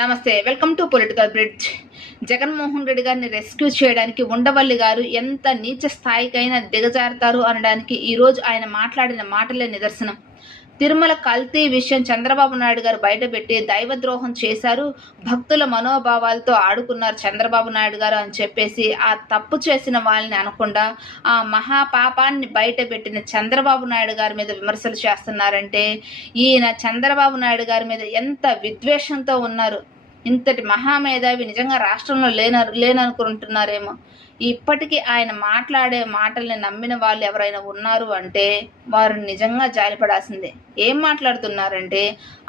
నమస్తే, welcome to political bridge. Jaganmohan Reddy గారిని rescue చేయడానికి ఉండవల్లి గారు ఎంత నీచ స్థాయికైనా దిగజారుతారు అనడానికి ఈరోజు ఆయన మాట్లాడిన మాటలే నిదర్శనం. తిరుమల కల్తీ విషయం చంద్రబాబు నాయుడు గారు బయటపెట్టి దైవద్రోహం చేశారు, భక్తుల మనోభావాలతో ఆడుకున్నారు చంద్రబాబు నాయుడు గారు అని చెప్పేసి ఆ తప్పు చేసిన వాళ్ళని అనకుండా ఆ మహాపాపాన్ని బయటపెట్టిన చంద్రబాబు నాయుడు గారి మీద విమర్శలు చేస్తున్నారంటే ఈయన చంద్రబాబు నాయుడు గారి మీద ఎంత విద్వేషంతో ఉన్నారు. ఇంతటి మహామేధావి నిజంగా రాష్ట్రంలో లేననుకుంటున్నారేమో. ఇప్పటికీ ఆయన మాట్లాడే మాటల్ని నమ్మిన వాళ్ళు ఎవరైనా ఉన్నారు అంటే వారు నిజంగా జాలిపడాల్సిందే. ఏం మాట్లాడుతున్నారంటే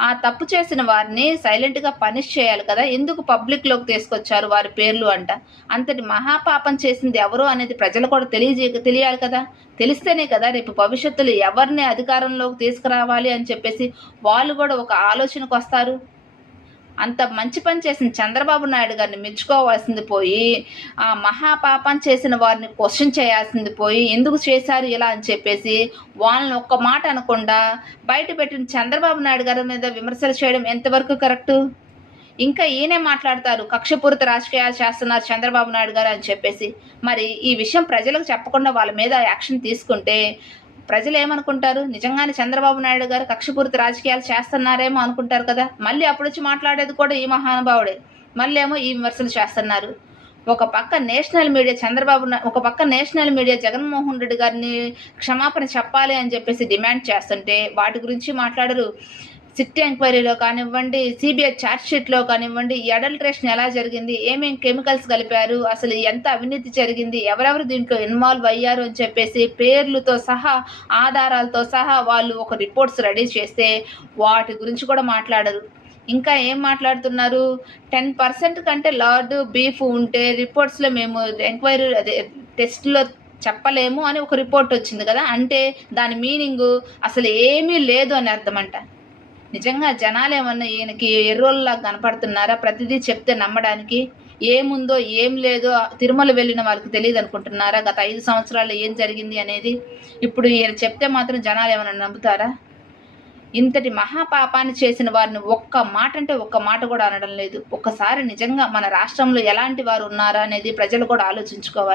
ఆ తప్పు చేసిన వారిని సైలెంట్గా పనిష్ చేయాలి కదా, ఎందుకు పబ్లిక్లోకి తీసుకొచ్చారు వారి పేర్లు అంట. అంతటి మహాపాపం చేసింది ఎవరు అనేది ప్రజలు కూడా తెలియాలి కదా. తెలిస్తేనే కదా రేపు భవిష్యత్తులో ఎవరిని అధికారంలోకి తీసుకురావాలి అని చెప్పేసి వాళ్ళు కూడా ఒక ఆలోచనకు వస్తారు. అంత మంచి పని చేసిన చంద్రబాబు నాయుడు గారిని మెచ్చుకోవాల్సింది పోయి ఆ మహాపాపం చేసిన వారిని క్వశ్చన్ చేయాల్సింది పోయి ఎందుకు చేశారు ఇలా అని చెప్పేసి వాళ్ళని ఒక్క మాట అనకుండా బయట పెట్టిన చంద్రబాబు నాయుడు గారి మీద విమర్శలు చేయడం ఎంతవరకు కరెక్టు? ఇంకా ఈయనే మాట్లాడతారు కక్షపూరిత రాజకీయాలు చేస్తున్నారు చంద్రబాబు నాయుడు గారు అని చెప్పేసి. మరి ఈ విషయం ప్రజలకు చెప్పకుండా వాళ్ళ మీద యాక్షన్ తీసుకుంటే ప్రజలు ఏమనుకుంటారు? నిజంగానే చంద్రబాబు నాయుడు గారు కక్షపూరిత రాజకీయాలు చేస్తున్నారేమో అనుకుంటారు కదా. మళ్ళీ అప్పుడు వచ్చి మాట్లాడేది కూడా ఈ మహానుభావుడే. మళ్ళీ ఏమో ఈ విమర్శలు చేస్తున్నారు. ఒక పక్క నేషనల్ మీడియా జగన్మోహన్ రెడ్డి గారిని క్షమాపణ చెప్పాలి అని చెప్పేసి డిమాండ్ చేస్తుంటే వాటి గురించి మాట్లాడరు. సిట్ ఎంక్వైరీలో కానివ్వండి, సిబిఐ ఛార్జ్ షీట్లో కానివ్వండి, ఈ అడల్ట్రేషన్ ఎలా జరిగింది, ఏమేం కెమికల్స్ కలిపారు, అసలు ఎంత అవినీతి జరిగింది, ఎవరెవరు దీంట్లో ఇన్వాల్వ్ అయ్యారు అని చెప్పేసి పేర్లతో సహా ఆధారాలతో సహా వాళ్ళు ఒక రిపోర్ట్స్ రెడీ చేస్తే వాటి గురించి కూడా మాట్లాడరు. ఇంకా ఏం మాట్లాడుతున్నారు? 10% కంటే లార్డ్ బీఫ్ ఉంటే రిపోర్ట్స్లో మేము ఎంక్వైరీ టెస్ట్లో చెప్పలేము అని ఒక రిపోర్ట్ వచ్చింది కదా. అంటే దాని మీనింగు అసలు ఏమీ లేదు అని అర్థమంట. నిజంగా జనాలు ఏమన్నా ఈయనకి ఎర్రోల్లా కనపడుతున్నారా? ప్రతిదీ చెప్తే నమ్మడానికి ఏముందో ఏం లేదో తిరుమల వెళ్ళిన వాళ్ళకి తెలియదు అనుకుంటున్నారా గత 5 సంవత్సరాల్లో ఏం జరిగింది అనేది? ఇప్పుడు ఈయన చెప్తే మాత్రం జనాలు ఏమైనా నమ్ముతారా? ఇంతటి మహాపాపాన్ని చేసిన వారిని ఒక్క మాట అంటే ఒక్క మాట కూడా అనడం లేదు. ఒక్కసారి నిజంగా మన రాష్ట్రంలో ఎలాంటి వారు ఉన్నారా అనేది ప్రజలు కూడా ఆలోచించుకోవాలి.